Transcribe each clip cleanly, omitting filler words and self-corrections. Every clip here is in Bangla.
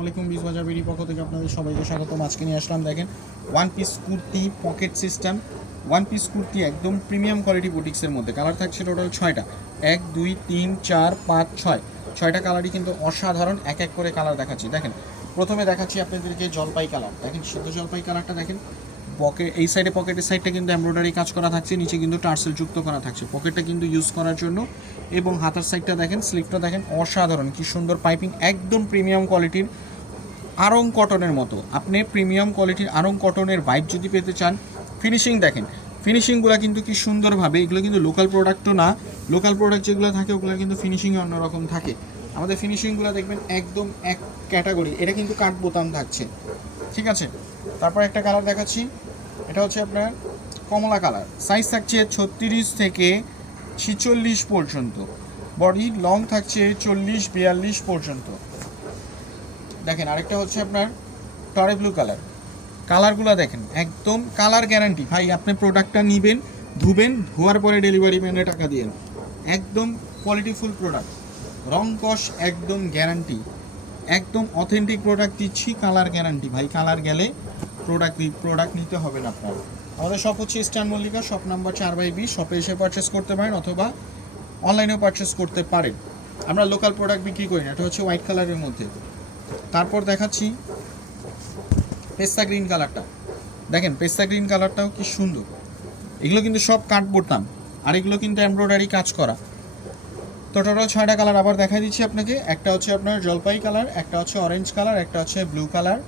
আসসালামাইকুম বিজবাজার বিডি পক্ষ থেকে আপনাদের সবাইকে স্বাগতম। আজকে নিয়ে আসলাম দেখেন one piece kurti pocket system. One piece kurti একদম প্রিমিয়াম কোয়ালিটি বুটিক্সের মধ্যে। কালার থাকছে টোটাল 6টা, 1 2 3 4 5 6, 6টা কালারই কিন্তু অসাধারণ। এক এক করে কালার দেখাচ্ছি। দেখেন প্রথমে দেখাচ্ছি আপনাদেরকে জলপাই কালার। দেখেন সিদ্ধ জলপাই কালারটা দেখেন। এই সাইডে পকেটের সাইডটা কিন্তু এমব্রয়ডারি কাজ করা থাকছে, নিচে কিন্তু টার্সেল যুক্ত করা থাকছে পকেটটা কিন্তু ইউজ করার জন্য। এবং হাতার সাইডটা দেখেন, স্লিভটা দেখেন অসাধারণ, কি সুন্দর পাইপিং, একদম প্রিমিয়াম কোয়ালিটির আরং কটনের মতো। আপনি প্রিমিয়াম কোয়ালিটির আরং কটনের ভাইব যদি পেতে চান, ফিনিশিং দেখেন, ফিনিশিংগুলো কিন্তু কি সুন্দরভাবে, এগুলো কিন্তু লোকাল প্রোডাক্টও না। লোকাল প্রোডাক্ট যেগুলো থাকে ওগুলো কিন্তু ফিনিশিং অন্যরকম থাকে। আমাদের ফিনিশিংগুলো দেখবেন একদম এক ক্যাটাগরি। এটা কিন্তু কাট বোতাম থাকছে, ঠিক আছে। তারপর একটা কালার দেখাচ্ছি, এটা হচ্ছে আপনার কমলা কালার। সাইজ থাকছে 36 থেকে 46 পর্যন্ত, বডি লং থাকছে 40 42 পর্যন্ত। দেখেন আরেকটা হচ্ছে আপনার টরে ব্লু কালার। কালারগুলো দেখেন একদম কালার গ্যারান্টি ভাই। আপনি প্রোডাক্টটা নেবেন, ধুবেন, ধোয়ার পরে ডেলিভারি ম্যানে টাকা দিয়েন। একদম কোয়ালিটিফুল প্রোডাক্ট, রং কস একদম গ্যারান্টি, একদম অথেন্টিক প্রোডাক্ট দিচ্ছি, কালার গ্যারান্টি ভাই। কালার গেলে প্রোডাক্ট নিতে হবে না আপনার। আমাদের শপ হচ্ছে ইস্টার্ন মল্লিকা, শপ নাম্বার 4/20। শপে এসে পারচেস করতে পারেন অথবা অনলাইনেও পারচেস করতে পারেন। আমরা লোকাল প্রোডাক্ট বিক্রি করি না। এটা হচ্ছে হোয়াইট কালারের মধ্যে। তারপর দেখাচ্ছি পেস্তা গ্রিন কালারটা। দেখেন পেস্তা গ্রিন কালারটাও কি সুন্দর। এগুলো কিন্তু সব কাট বোতাম, আর এগুলো কিন্তু এমব্রয়ডারি কাজ করা। তো টোটাল 6টা কালার আবার দেখাই দিচ্ছি আপনাকে। একটা হচ্ছে আপনার জলপাই কালার, একটা হচ্ছে অরেঞ্জ কালার, একটা হচ্ছে ব্লু কালার,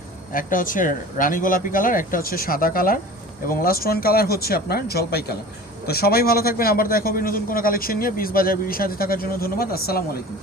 একটা হচ্ছে রানী গোলাপি কালার, একটা হচ্ছে সাদা কালার, এবং লাস্ট ওয়ান কালার হচ্ছে আপনার জলপাই কালার। তো সবাই ভালো থাকবেন, আবার দেখা হবে নতুন কোনো কালেকশন নিয়ে। বিজবাজার বিডির সাথে থাকার জন্য ধন্যবাদ। আসসালামু আলাইকুম।